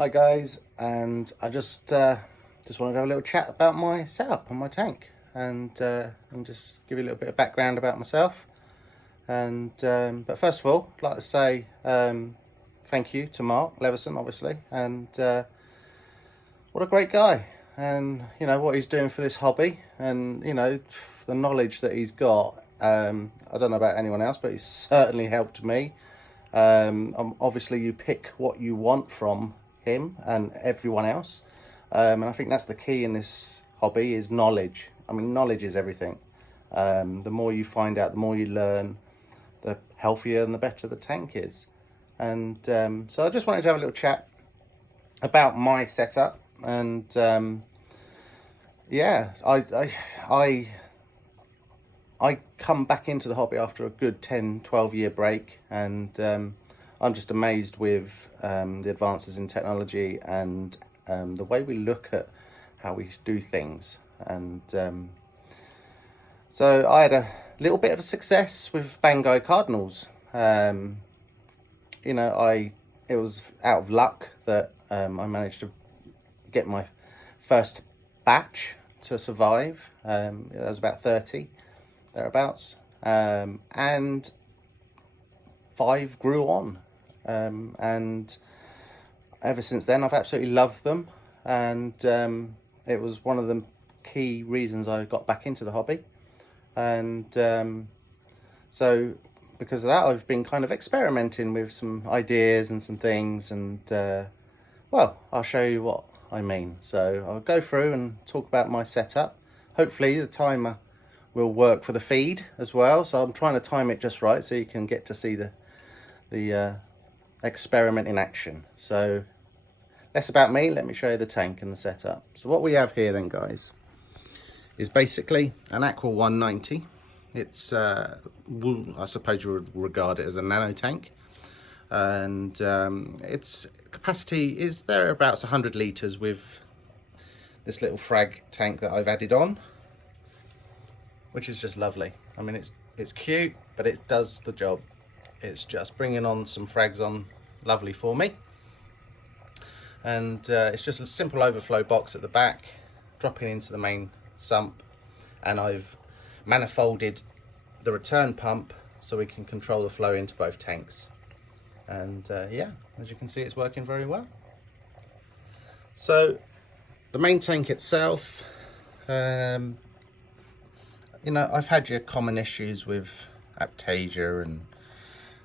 Hi guys, and I just wanted to have a little chat about my setup on my tank, and just give you a little bit of background about myself. And but first of all, I'd like to say thank you to Mark Leveson, obviously, and what a great guy, and you know what he's doing for this hobby, and you know the knowledge that he's got. I don't know about anyone else, but he's certainly helped me. Obviously, you pick what you want from him and everyone else, and I think that's the key in this hobby is knowledge. I mean, knowledge is everything. The more you find out, the more you learn, the healthier and the better the tank is. And so I just wanted to have a little chat about my setup, and yeah, I come back into the hobby after a good 10-12 year break, and I'm just amazed with the advances in technology and the way we look at how we do things. And so I had a little bit of a success with Bangai Cardinals. You know, it was out of luck that I managed to get my first batch to survive. There was about 30 thereabouts, and 5 grew on, and ever since then I've absolutely loved them, and it was one of the key reasons I got back into the hobby. And so because of that, I've been kind of experimenting with some ideas and some things, and well, I'll show you what I mean. So I'll go through and talk about my setup. Hopefully the timer will work for the feed as well, so I'm trying to time it just right so you can get to see the experiment in action. So less about me, let me show you the tank and the setup. So what we have here then, guys, is basically an Aqua 190. It's I suppose you would regard it as a nano tank, and its capacity is thereabouts 100 litres with this little frag tank that I've added on, which is just lovely. I mean, it's cute, but it does the job. It's just bringing on some frags on lovely for me. And it's just a simple overflow box at the back, dropping into the main sump, and I've manifolded the return pump so we can control the flow into both tanks. And yeah, as you can see, it's working very well. So the main tank itself, you know, I've had your common issues with aptasia and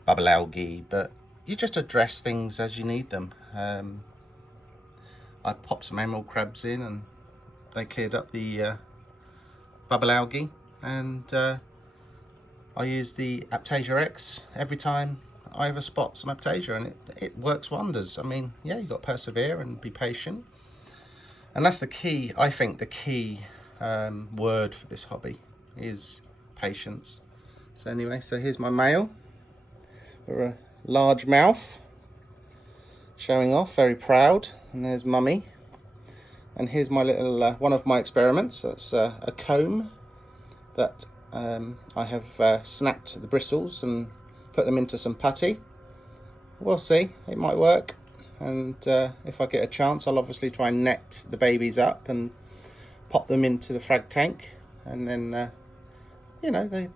bubble algae, but you just address things as you need them. I popped some emerald crabs in and they cleared up the bubble algae, and I use the Aptasia X every time I ever spot some aptasia, and it works wonders. I mean, yeah, you've got to persevere and be patient, and that's the key. I think the key word for this hobby is patience. So anyway, so here's my male with a large mouth showing off, very proud, and there's mummy. And here's my little one of my experiments. That's a comb that I have snapped the bristles and put them into some putty. We'll see, it might work, and if I get a chance, I'll obviously try and net the babies up and pop them into the frag tank, and then you know, they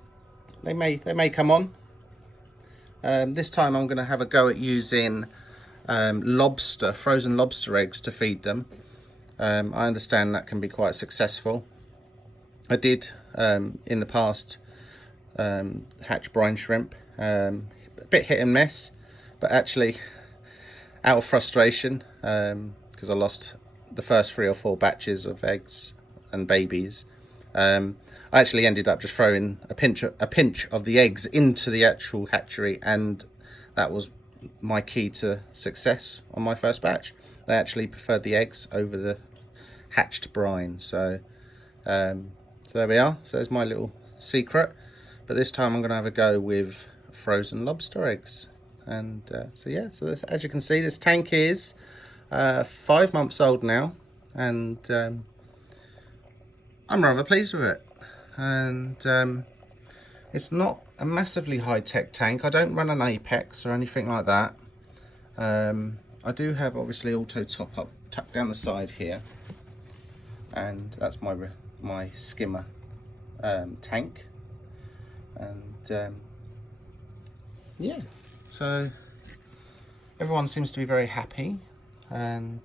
may come on. This time I'm going to have a go at using frozen lobster eggs to feed them. I understand that can be quite successful. I did in the past hatch brine shrimp, a bit hit and miss, but actually out of frustration, because I lost the first 3 or 4 batches of eggs and babies, I actually ended up just throwing a pinch of the eggs into the actual hatchery, and that was my key to success on my first batch. They actually preferred the eggs over the hatched brine. So so there we are. So there's my little secret, but this time I'm going to have a go with frozen lobster eggs. And so yeah, so this, as you can see, this tank is 5 months old now, and I'm rather pleased with it. And it's not a massively high-tech tank. I don't run an Apex or anything like that. I I do have obviously auto top up tucked down the side here, and that's my skimmer tank, and yeah, so everyone seems to be very happy, and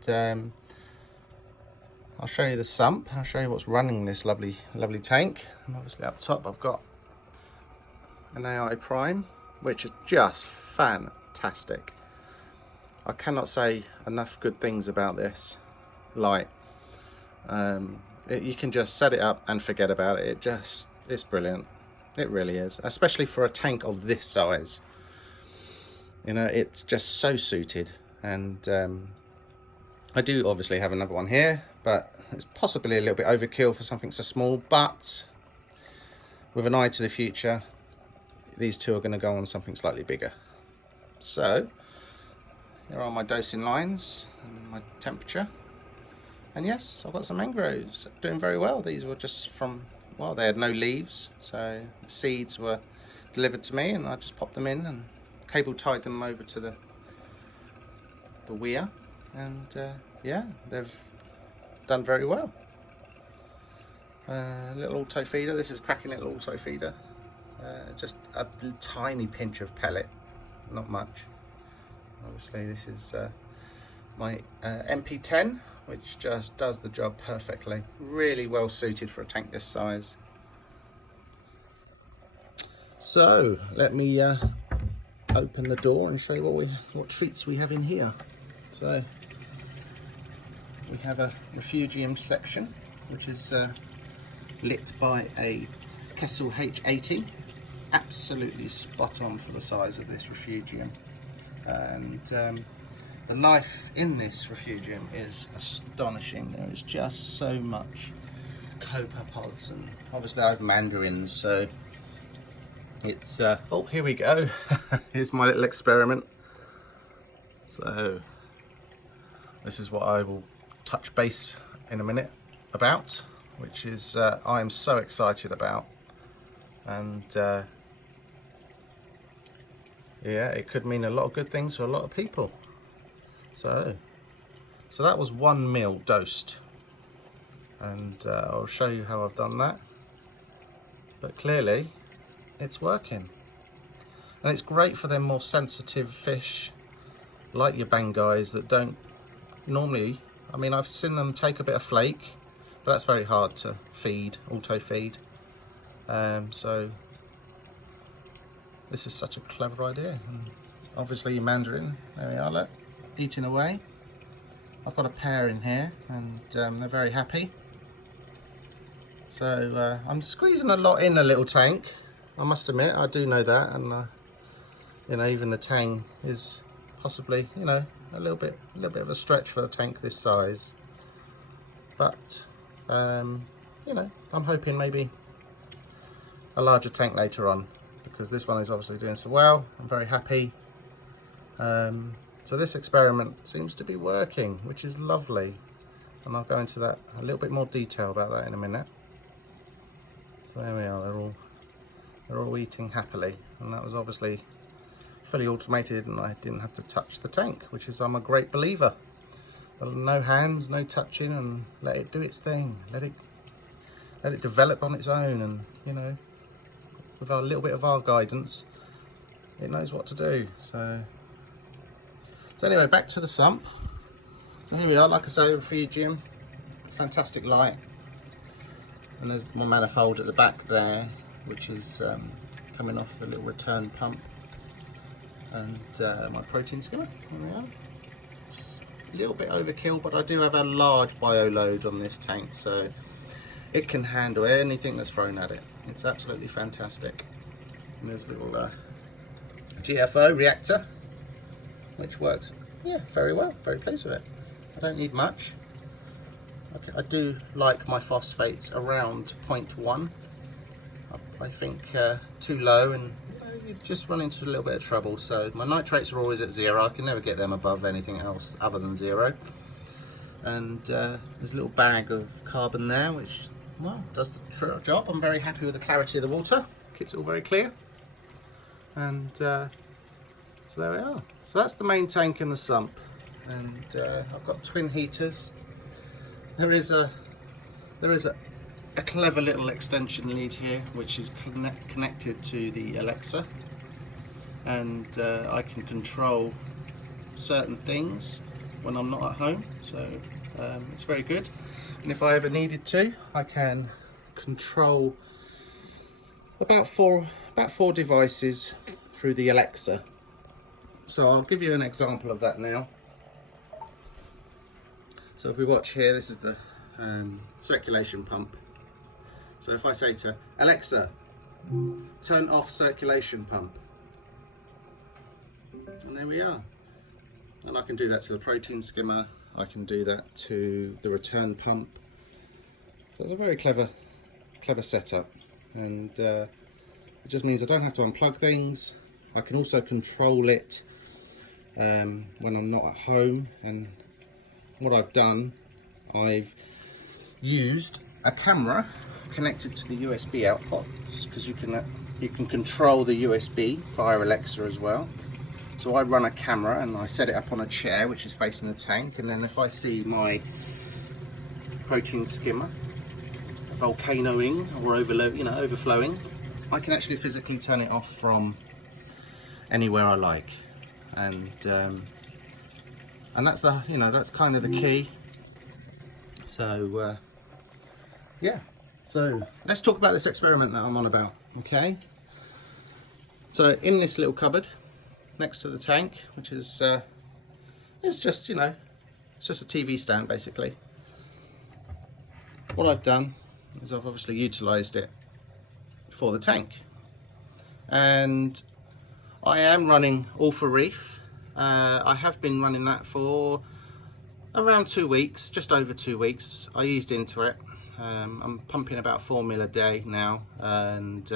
I'll show you the sump. I'll show you what's running this lovely tank. And obviously up top I've got an AI Prime, which is just fantastic. I cannot say enough good things about this light. You can just set it up and forget about it. It's brilliant. It really is, especially for a tank of this size. You know, it's just so suited. And I do obviously have another one here, but it's possibly a little bit overkill for something so small. But with an eye to the future, these two are going to go on something slightly bigger. So here are my dosing lines and my temperature. And yes, I've got some mangroves doing very well. These were just from, well, they had no leaves, so the seeds were delivered to me, and I just popped them in and cable tied them over to the weir, and yeah, they've done very well. Little auto feeder. This is cracking little auto feeder. Just a tiny pinch of pellet, not much. Obviously this is my MP10, which just does the job perfectly. Really well suited for a tank this size. So let me open the door and show you what treats we have in here. So we have a refugium section, which is lit by a Kessel H80. Absolutely spot on for the size of this refugium. And the life in this refugium is astonishing. There is just so much copepods, and obviously I have mandarins, so it's oh, here we go. Here's my little experiment. So this is what I will touch base in a minute about, which is I am so excited about, and yeah, it could mean a lot of good things for a lot of people. So that was 1 ml dosed, and I'll show you how I've done that. But clearly it's working, and it's great for them more sensitive fish like your bangais that don't normally, I mean, I've seen them take a bit of flake, but that's very hard to feed, auto feed. So this is such a clever idea. And obviously your mandarin, there we are, look, eating away. I've got a pair in here, and they're very happy. So I'm squeezing a lot in a little tank, I must admit. I do know that, and you know, even the tang is possibly, you know, a little bit of a stretch for a tank this size. But you know, I'm hoping maybe a larger tank later on, because this one is obviously doing so well. I'm very happy. So this experiment seems to be working, which is lovely, and I'll go into that a little bit more detail about that in a minute. So there we are, they're all eating happily, and that was obviously fully automated, and I didn't have to touch the tank, which is, I'm a great believer. No hands, no touching, and let it do its thing. Let it develop on its own, and you know, with a little bit of our guidance, it knows what to do. So anyway, back to the sump. So here we are, like I say, refugium, fantastic light, and there's my manifold at the back there, which is coming off the little return pump, and my protein skimmer. Here we are. Just a little bit overkill, but I do have a large bio load on this tank, so it can handle anything that's thrown at it. It's absolutely fantastic. And there's a little GFO reactor, which works, yeah, very well. Very pleased with it. I don't need much. Okay, I do like my phosphates around 0.1. I think too low, and you just run into a little bit of trouble. So my nitrates are always at 0. I can never get them above anything else other than 0. And there's a little bag of carbon there, which, well, does the job. I'm very happy with the clarity of the water. Keeps it all very clear. And so there we are. So that's the main tank in the sump. and I've got twin heaters. There is a clever little extension lead here which is connected to the Alexa, and I can control certain things when I'm not at home, so it's very good. And if I ever needed to, I can control about four devices through the Alexa. So I'll give you an example of that now. So if we watch here, this is the circulation pump. So if I say to Alexa, turn off circulation pump, and there we are. And I can do that to the protein skimmer, I can do that to the return pump. So it's a very clever setup, and it just means I don't have to unplug things. I can also control it when I'm not at home. And what I've done, I've used a camera connected to the USB output, because you can control the USB via Alexa as well. So I run a camera and I set it up on a chair which is facing the tank, and then if I see my protein skimmer volcanoing or overflowing, I can actually physically turn it off from anywhere I like, and that's that's kind of the key. So yeah, so let's talk about this experiment that I'm on about. Okay, so in this little cupboard next to the tank, which is it's just it's just a TV stand basically. What I've done is I've obviously utilised it for the tank, and I am running All for Reef. I have been running that for around 2 weeks, just over 2 weeks. I eased into it. I'm pumping about 4 ml a day now, and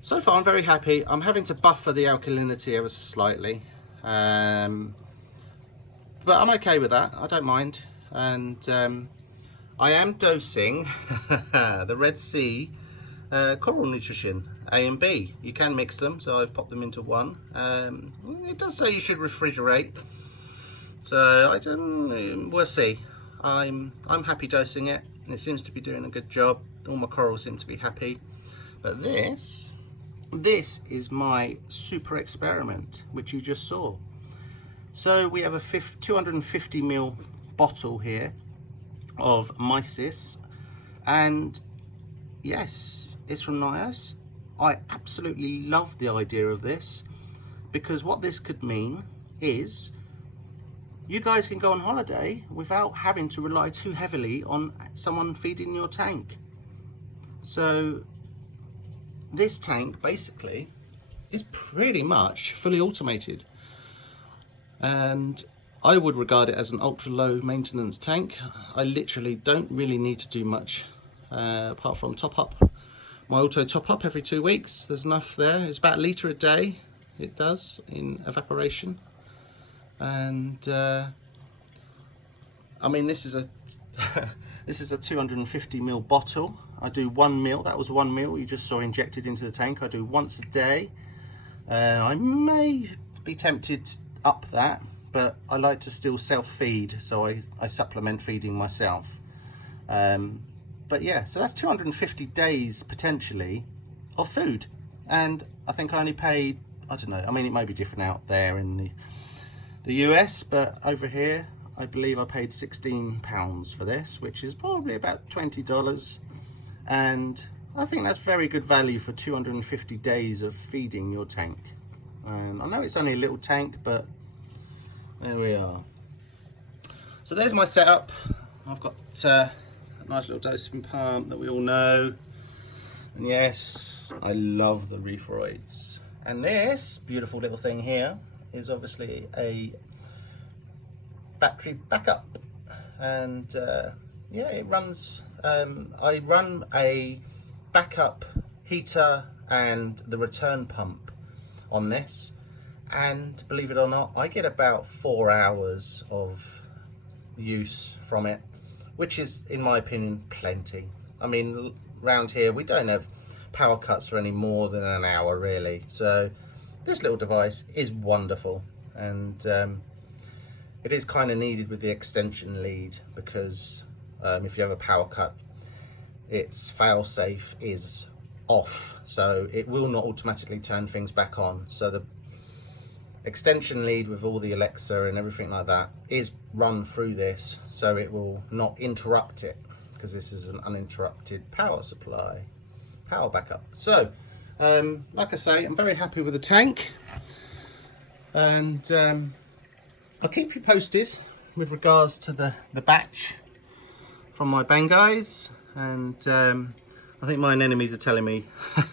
so far I'm very happy. I'm having to buffer the alkalinity ever so slightly, but I'm okay with that. I don't mind. And I am dosing the Red Sea Coral Nutrition A and B. You can mix them, so I've popped them into one. It does say you should refrigerate, so we'll see. I'm happy dosing it, and it seems to be doing a good job. All my corals seem to be happy. But this is my super experiment, which you just saw. So we have a 250 ml bottle here of mysis, and yes, it's from Nios. I absolutely love the idea of this, because what this could mean is you guys can go on holiday without having to rely too heavily on someone feeding your tank. So this tank basically is pretty much fully automated, and I would regard it as an ultra low maintenance tank. I literally don't really need to do much apart from top up my auto top up every 2 weeks. There's enough there. It's about a litre a day it does in evaporation, and I mean, this is a this is a 250 ml bottle. I do 1 ml. That was 1 ml you just saw injected into the tank. I do once a day. I may be tempted to up that, but I like to still self-feed, so I supplement feeding myself. But yeah, so that's 250 days potentially of food, and I think I only paid, I don't know, I mean it may be different out there in the US, but over here I believe I paid £16 for this, which is probably about $20, and I think that's very good value for 250 days of feeding your tank. I know it's only a little tank, but there we are. So there's my setup. I've got a nice little dosing pump that we all know, and yes, I love the Reefroids. And this beautiful little thing here is obviously a battery backup, and yeah, it runs. I run a backup heater and the return pump on this, and believe it or not, I get about 4 hours of use from it, which is, in my opinion, plenty. I mean, around here we don't have power cuts for any more than an hour really, so this little device is wonderful. And it is kind of needed with the extension lead, because if you have a power cut, its fail-safe is off, so it will not automatically turn things back on. So the extension lead with all the Alexa and everything like that is run through this, so it will not interrupt it, because this is an uninterrupted power supply, power backup. So like I say, I'm very happy with the tank, and I'll keep you posted with regards to the batch from my bang guys. And I think my enemies are telling me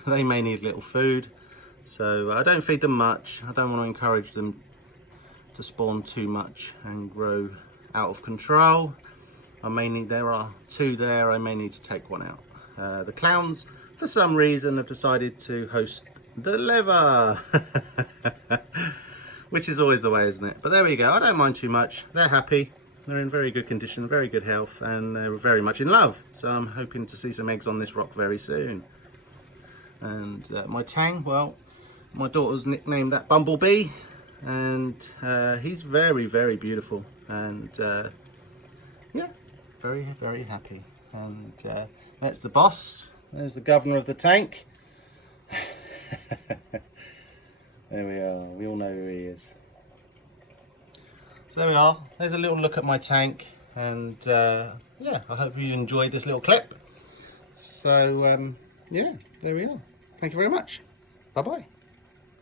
they may need a little food, so I don't feed them much. I don't want to encourage them to spawn too much and grow out of control. There are 2 there, I may need to take one out. The clowns, for some reason, have decided to host the lever, which is always the way, isn't it? But there we go, I don't mind too much. They're happy, they're in very good condition, very good health, and they're very much in love. So I'm hoping to see some eggs on this rock very soon. And my tang, well, my daughter's nicknamed that Bumblebee, and he's very, very beautiful, and yeah, very, very happy. And that's the boss. There's the governor of the tank. There we are. We all know who he is. So there we are. There's a little look at my tank, and yeah, I hope you enjoyed this little clip. So yeah, there we are. Thank you very much. Bye bye.